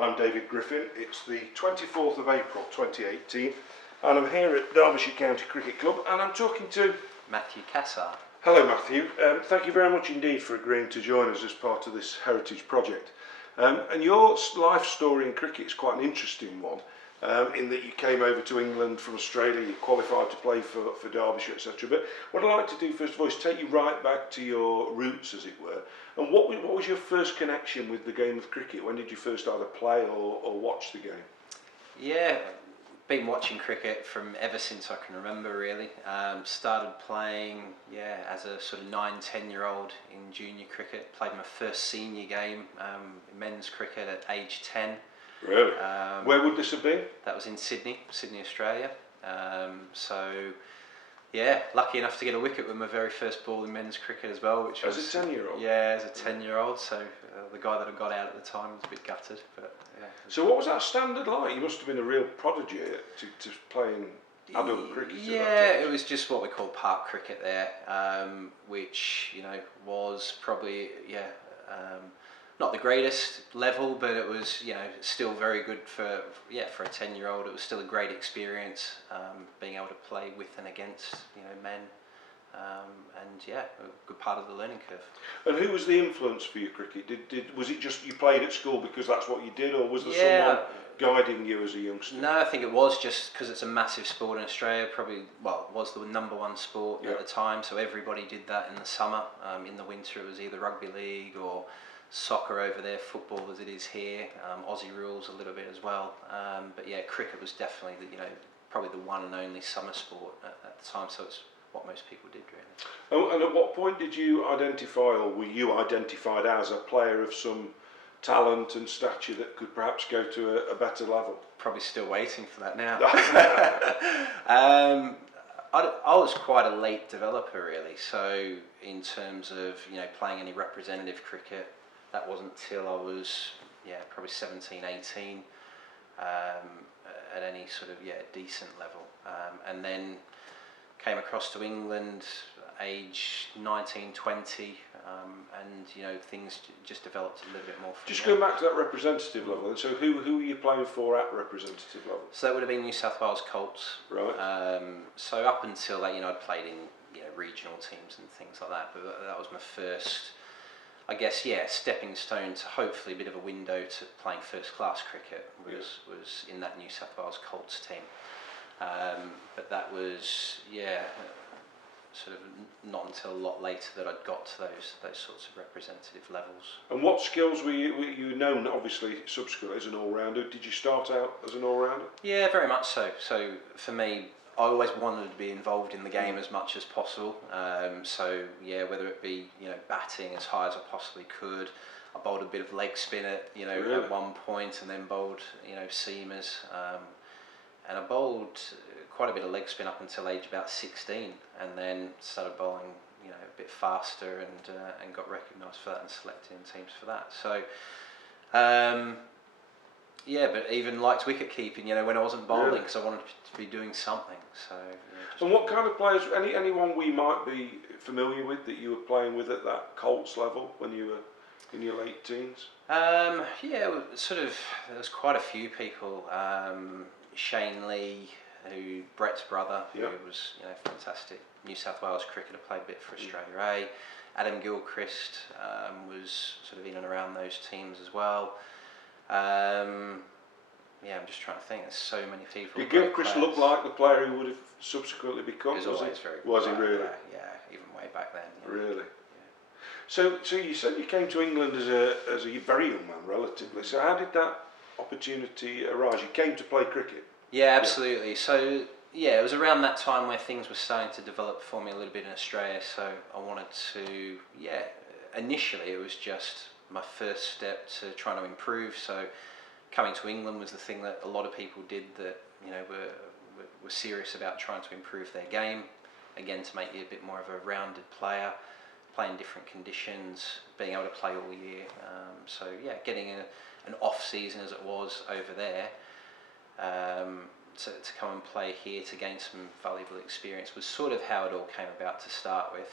I'm David Griffin. It's the 24th of April 2018 and I'm here at Derbyshire County Cricket Club and I'm talking to Matthew Cassar. Hello Matthew, thank you very much indeed for agreeing to join us as part of this heritage project. And your life story in cricket is quite an interesting one, in that you came over to England from Australia, you qualified to play for Derbyshire, etc. But what I'd like to do first of all is take you right back to your roots, as it were. And what was your first connection with the game of cricket? When did you first either play or watch the game? Yeah, been watching cricket from ever since I can remember, really. Started playing, as a sort of 9-10-year-old in junior cricket. Played my first senior game, men's cricket, at age 10. Really? Where would this have been? That was in Sydney, Australia. Lucky enough to get a wicket with my very first ball in men's cricket as well. Which as a 10-year-old? Yeah, as a 10-year-old. So the guy that I got out at the time was a bit gutted, but yeah. So what was that standard like? You must have been a real prodigy to playing adult cricket. Yeah, it was just what we call park cricket there, which was probably not the greatest level, but it was still very good for a 10-year-old. It was still a great experience, being able to play with and against men, and a good part of the learning curve. And who was the influence for your cricket? Was it just you played at school because that's what you did, or was there someone guiding you as a youngster? No, I think it was just because it's a massive sport in Australia. Probably, it was the #1 sport at the time, so everybody did that in the summer. In the winter, it was either rugby league or soccer over there, football as it is here, Aussie rules a little bit as well. But yeah, cricket was definitely probably the one and only summer sport at the time. So it's what most people did, really. Oh, and at what point did you identify, or were you identified as a player of some talent and stature that could perhaps go to a better level? Probably still waiting for that now. I was quite a late developer, really. So in terms of playing any representative cricket, that wasn't till I was probably 17, 18, at any sort of decent level, and then came across to England age 19, 20, and things just developed a little bit more. Just going back to that representative level, so who were you playing for at representative level? So that would have been New South Wales Colts. Right. So up until that, I'd played in regional teams and things like that, but that was my first, I guess, stepping stone to hopefully a bit of a window to playing first class cricket was in that New South Wales Colts team. But that was sort of not until a lot later that I'd got to those sorts of representative levels. And what skills were you known, obviously, subsequently as an all-rounder? Did you start out as an all-rounder? Yeah, very much so. So for me, I always wanted to be involved in the game as much as possible. Whether it be batting as high as I possibly could. I bowled a bit of leg spin at at one point, and then bowled seamers, and I bowled quite a bit of leg spin up until age about 16, and then started bowling a bit faster and got recognised for that and selected in teams for that. So. But even liked wicket keeping, when I wasn't bowling, because I wanted to be doing something. So. And what kind of players? Anyone we might be familiar with that you were playing with at that Colts level when you were in your late teens? There was quite a few people. Shane Lee, Brett's brother, who was fantastic New South Wales cricketer, played a bit for Australia A. Adam Gilchrist was sort of in and around those teams as well. I'm just trying to think. There's so many people. Did Gilchrist look like the player he would have subsequently become? He was always very good. Was he really? Yeah, even way back then. Really? Yeah. So you said you came to England as a very young man, relatively. So how did that opportunity arise? You came to play cricket? Yeah, absolutely. So it was around that time where things were starting to develop for me a little bit in Australia. So I wanted to, initially it was just my first step to trying to improve. So coming to England was the thing that a lot of people did that were serious about trying to improve their game, again to make you a bit more of a rounded player, playing different conditions, being able to play all year. Getting an off season as it was over there, to come and play here to gain some valuable experience was sort of how it all came about to start with.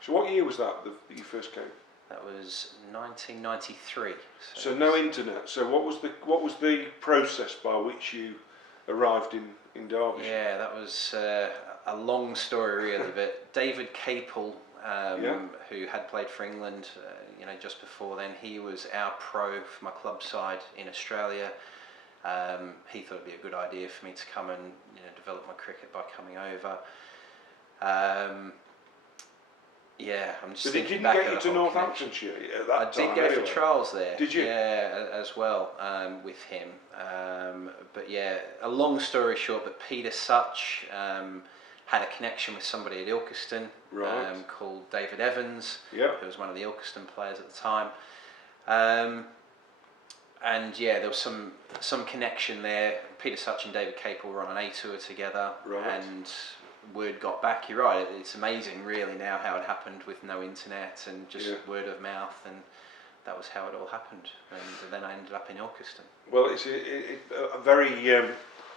So what year was that you first came? That was 1993. So no internet. So what was the process by which you arrived in Derbyshire? Yeah, that was a long story really, but David Capel, who had played for England, just before then, he was our pro for my club side in Australia. He thought it'd be a good idea for me to come and develop my cricket by coming over. I'm just But it thinking didn't back get at you the to whole Northamptonshire at that I time. did go anyway. for trials there. Did you? Yeah, as well with him. But yeah, a long story short, but Peter Such had a connection with somebody at Ilkeston called David Evans, who was one of the Ilkeston players at the time. And there was some connection there. Peter Such and David Capel were on an A tour together, and word got back. You're right, it's amazing really now how it happened with no internet and just word of mouth, and that was how it all happened. And then I ended up in Ilkeston. Well, it's a very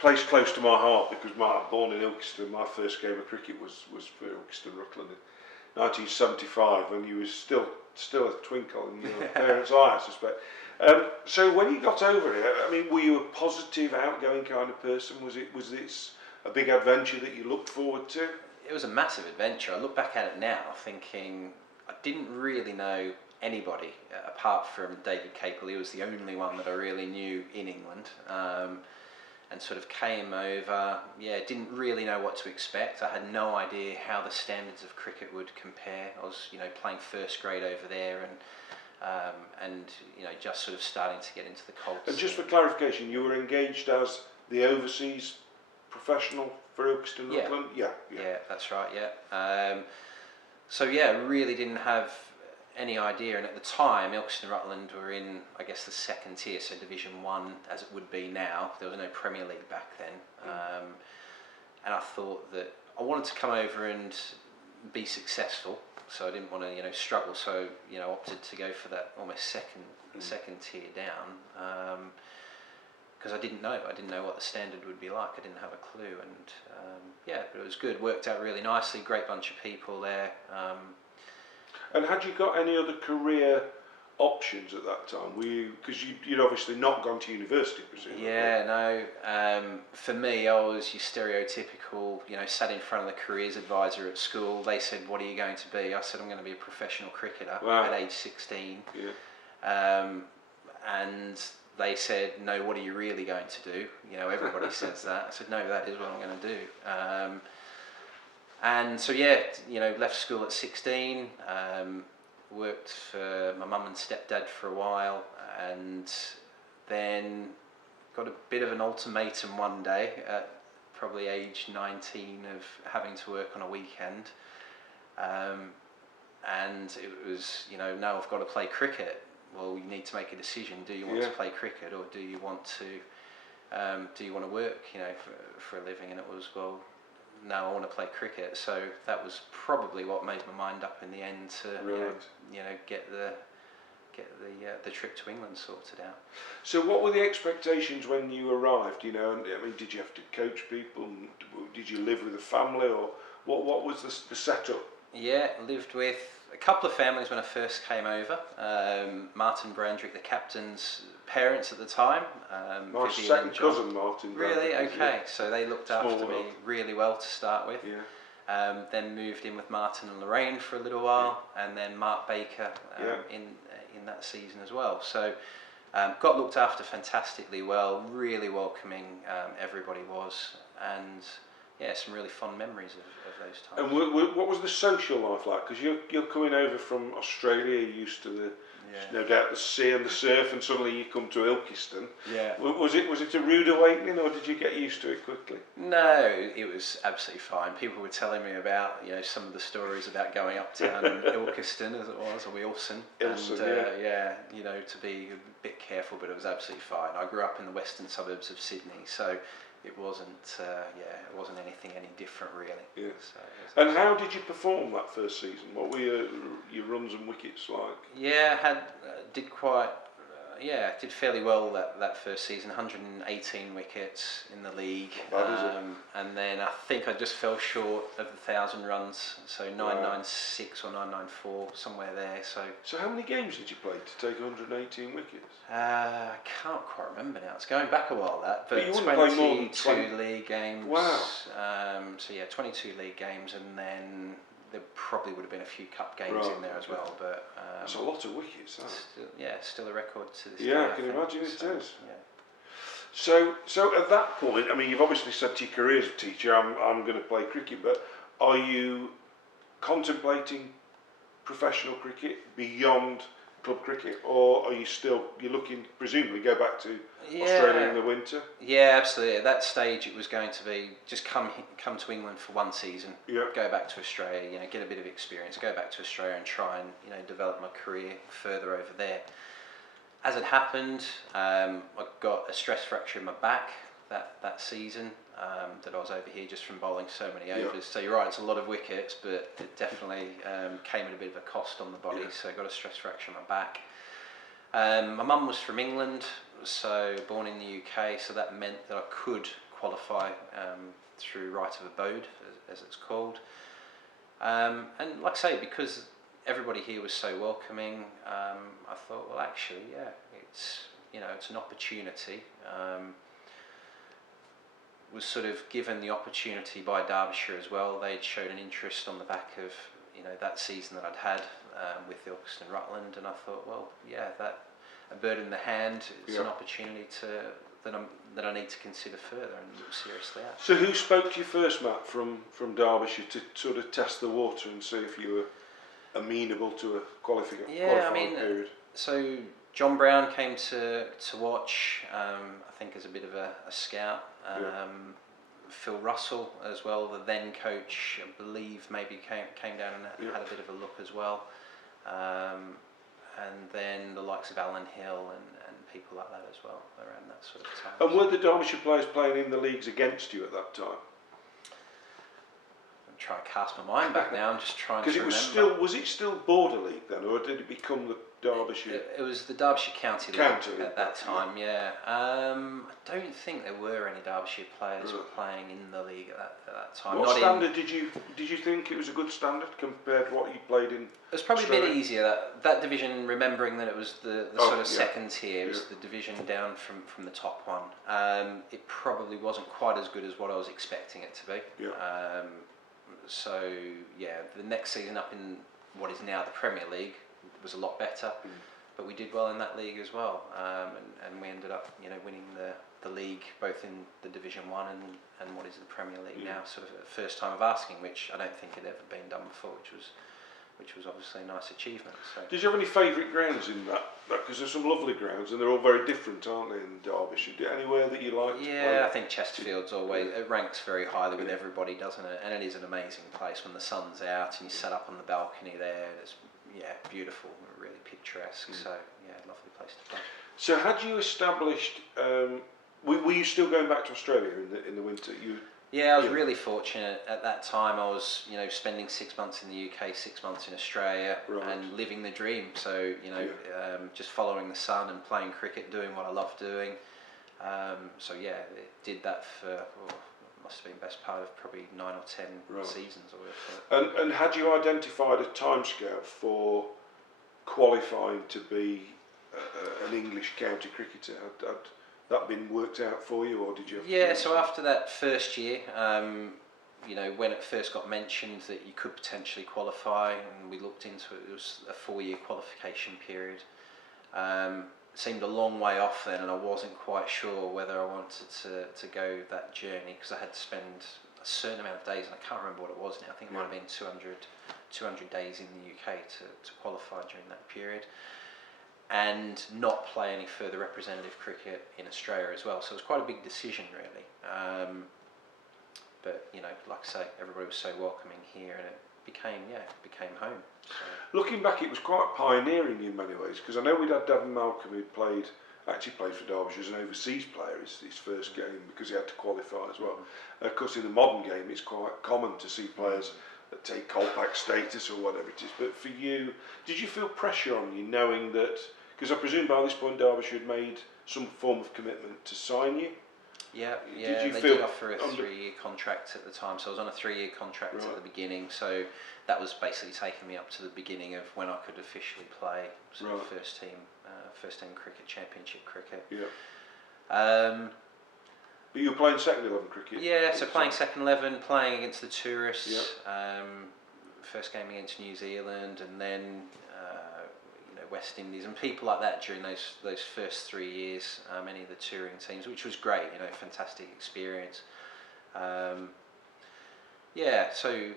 place close to my heart, because I was born in Ilkeston. My first game of cricket was for Ilkeston Rutland in 1975, when you was still a twinkle in your parents' eye, I suspect. So when you got over it, I mean, were you a positive, outgoing kind of person? Was this a big adventure that you looked forward to? It was a massive adventure. I look back at it now thinking I didn't really know anybody apart from David Capel. He was the only one that I really knew in England, and sort of came over, didn't really know what to expect. I had no idea how the standards of cricket would compare. I was playing first grade over there, and just sort of starting to get into the Colts. And just for clarification, you were engaged as the overseas professional for Ilkeston Rutland? Yeah, that's right, really didn't have any idea, and at the time Ilkeston Rutland were in, I guess, the second tier, so Division 1 as it would be now. There was no Premier League back then, and I thought that I wanted to come over and be successful, so I didn't want to struggle, so opted to go for that almost second tier down, because I didn't know what the standard would be like. I didn't have a clue, and but it was good. Worked out really nicely. Great bunch of people there. And had you got any other career options at that time? Were you, because you'd obviously not gone to university, presumably? Yeah, no. For me, I was your stereotypical, sat in front of the careers advisor at school. They said, "What are you going to be?" I said, "I'm going to be a professional cricketer." At age 16. And they said, "No, what are you really going to do?" Everybody says that. I said, "No, that is what I'm going to do." And so left school at 16, worked for my mum and stepdad for a while, and then got a bit of an ultimatum one day at probably age 19 of having to work on a weekend. And it was, no, I've got to play cricket. Well, you need to make a decision. Do you want to play cricket, or do you want to work, for a living? And it was, well, no, I want to play cricket. So that was probably what made my mind up in the end to get the trip to England sorted out. So what were the expectations when you arrived? And I mean, did you have to coach people? Did you live with a family, or what was the setup? Yeah, lived with a couple of families when I first came over. Martin Brandrick, the captain's parents at the time. My second cousin, Martin. Really? Brandrick, okay. So they looked after me world. really well to start with. Yeah. Then moved in with Martin and Lorraine for a little while, and then Mark Baker in that season as well. So got looked after fantastically well, really welcoming, everybody was, and some really fond memories of those times. And what was the social life like? Because you're coming over from Australia, you're used to no doubt the sea and the surf, and suddenly you come to Ilkeston. Yeah. Was it a rude awakening, or did you get used to it quickly? No, it was absolutely fine. People were telling me about some of the stories about going uptown in Ilkeston, as it was, or Ilson. To be a bit careful, but it was absolutely fine. I grew up in the western suburbs of Sydney, so it wasn't anything any different really. Yeah. So, and how did you perform that first season? What were your runs and wickets like? Yeah, did quite yeah, did fairly well that first season. 118 wickets in the league, Not bad, is it? and then I think I just fell short of the 1,000 runs, so 996 or 994, somewhere there. So how many games did you play to take 118 wickets? I can't quite remember now. It's going back a while, that. But you wouldn't play more than 22 league games. Wow. So yeah, 22 league games, and then there probably would have been a few cup games in there as well. But that's a lot of wickets. That. Still a record to this day. Yeah, I can imagine it is. Yeah. So at that point, I mean, you've obviously said to your career as a teacher, I'm going to play cricket, but are you contemplating professional cricket beyond club cricket, or are you you're looking, presumably, go back to Australia in the winter? Yeah, absolutely. At that stage, it was going to be just come to England for one season, go back to Australia, get a bit of experience, go back to Australia and try and develop my career further over there. As it happened, I got a stress fracture in my back that season, that I was over here just from bowling so many overs. So you're right, it's a lot of wickets, but it definitely came at a bit of a cost on the body. So I got a stress fracture in my back. My mum was from England, so born in the UK, so that meant that I could qualify through right of abode, as it's called. And like I say, because everybody here was so welcoming, I thought, well, actually, it's an opportunity. Was sort of given the opportunity by Derbyshire as well. They'd showed an interest on the back of that season that I'd had with Ilkeston Rutland, and I thought, well, that a bird in the hand is an opportunity that I need to consider further and look seriously at. So who spoke to you first, Matt, from Derbyshire to sort of test the water and see if you were amenable to a qualifying period? So John Brown came to watch, I think as a bit of a scout. Phil Russell as well, the then coach, I believe maybe came down and had a bit of a look as well. And then the likes of Alan Hill and people like that as well around that sort of time. And were the Derbyshire players playing in the leagues against you at that time? I'm trying to cast my mind back now. I'm just trying to remember. Because was it still Border League then, or did it become the Derbyshire? It was the Derbyshire County League at that time. I don't think there were any Derbyshire players playing in the league at that time. What standard did you think it was a good standard compared to what you played in? It was probably Australia? A bit easier. That division, remembering that it was the sort of second tier, it was the division down from the top one. It probably wasn't quite as good as what I was expecting it to be. The next season up in what is now the Premier League was a lot better, but we did well in that league as well, and we ended up winning the league both in the Division 1 and what is the Premier League now, sort of the first time of asking, which I don't think had ever been done before, which was obviously a nice achievement. So. Did you have any favourite grounds in that? Because there's some lovely grounds and they're all very different, aren't they, in Derbyshire? Anywhere that you like to play? I think Chesterfield's always, it ranks very highly with everybody, doesn't it? And it is an amazing place when the sun's out and you sit up on the balcony there. It's beautiful, really picturesque. So lovely place to play. So had you established? Were you still going back to Australia in the winter? I was really fortunate at that time. I was spending 6 months in the UK, 6 months in Australia, and living the dream. So just following the sun and playing cricket, doing what I love doing. It did that for. Must have been best part of probably 9 or 10 seasons. And had you identified a timescale for qualifying to be an English county cricketer? Had that been worked out for you, or did you have to so after that first year, when it first got mentioned that you could potentially qualify, and we looked into it, it was a 4-year qualification period. Seemed a long way off then, and I wasn't quite sure whether I wanted to go that journey, because I had to spend a certain amount of days, and I can't remember what it was now. I think it might have been 200 days in the UK to qualify during that period, and not play any further representative cricket in Australia as well. So it was quite a big decision, really. But like I say, everybody was so welcoming here, and it became home. So. Looking back, it was quite pioneering in many ways, because I know we'd had Devon Malcolm, who'd actually played for Derbyshire as an overseas player, his first game, because he had to qualify as well. Of course, in the modern game, it's quite common to see players that take Colpack status or whatever it is. But for you, did you feel pressure on you, knowing that Because I presume by this point Derbyshire had made some form of commitment to sign you. Yeah, Did you they feel did offer a 3-year contract at the time, so I was on a 3-year contract Right. at the beginning, so that was basically taking me up to the beginning of when I could officially play sort of Right. first team cricket, championship cricket. Yeah. Um, But you were playing second 11 cricket. yeah, at so the playing time. second 11, playing against the tourists, first game against New Zealand, and then West Indies and people like that during those first 3 years. Any of the touring teams, which was great, fantastic experience. So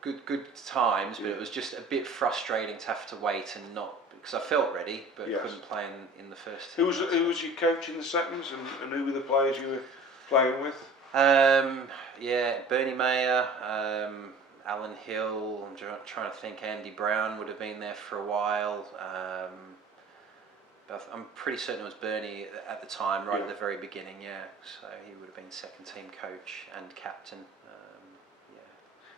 good times, but it was just a bit frustrating to have to wait and not, because I felt ready but Yes. couldn't play in the first team. Who was your coach in the seconds, and who were the players you were playing with? Bernie Mayer, Alan Hill. I'm trying to think. Andy Brown would have been there for a while. But I'm pretty certain it was Bernie at the time, right at the very beginning. Yeah, so he would have been second team coach and captain.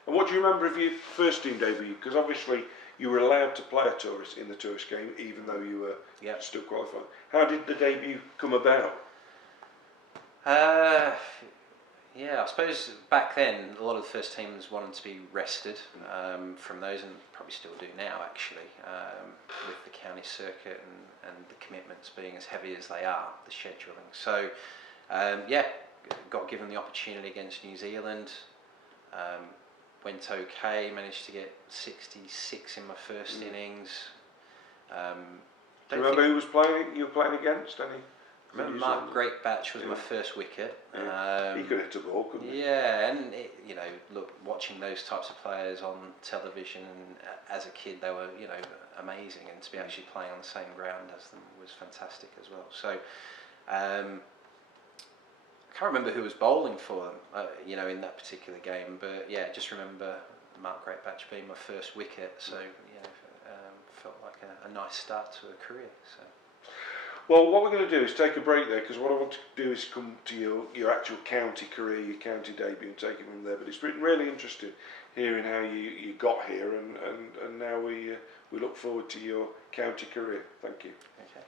And what do you remember of your first team debut? Because obviously you were allowed to play in the tourist game, even though you were still qualified. How did the debut come about? I suppose back then a lot of the first teams wanted to be rested from those, and probably still do now actually, with the county circuit and the commitments being as heavy as they are, the scheduling. So got given the opportunity against New Zealand. Went okay, managed to get 66 in my first innings. Do you remember who was playing? You were playing against any? Remember Mark Greatbatch was my first wicket. He could hit a ball, couldn't he? Yeah, and watching those types of players on television as a kid, they were amazing, and to be actually playing on the same ground as them was fantastic as well. So I can't remember who was bowling for them, in that particular game, but yeah, just remember Mark Greatbatch being my first wicket. So felt like a nice start to a career. So. Well, what we're going to do is take a break there, because what I want to do is come to your actual county career, your county debut, and take it from there. But it's been really interesting hearing how you got here, and now we look forward to your county career. Thank you. Okay.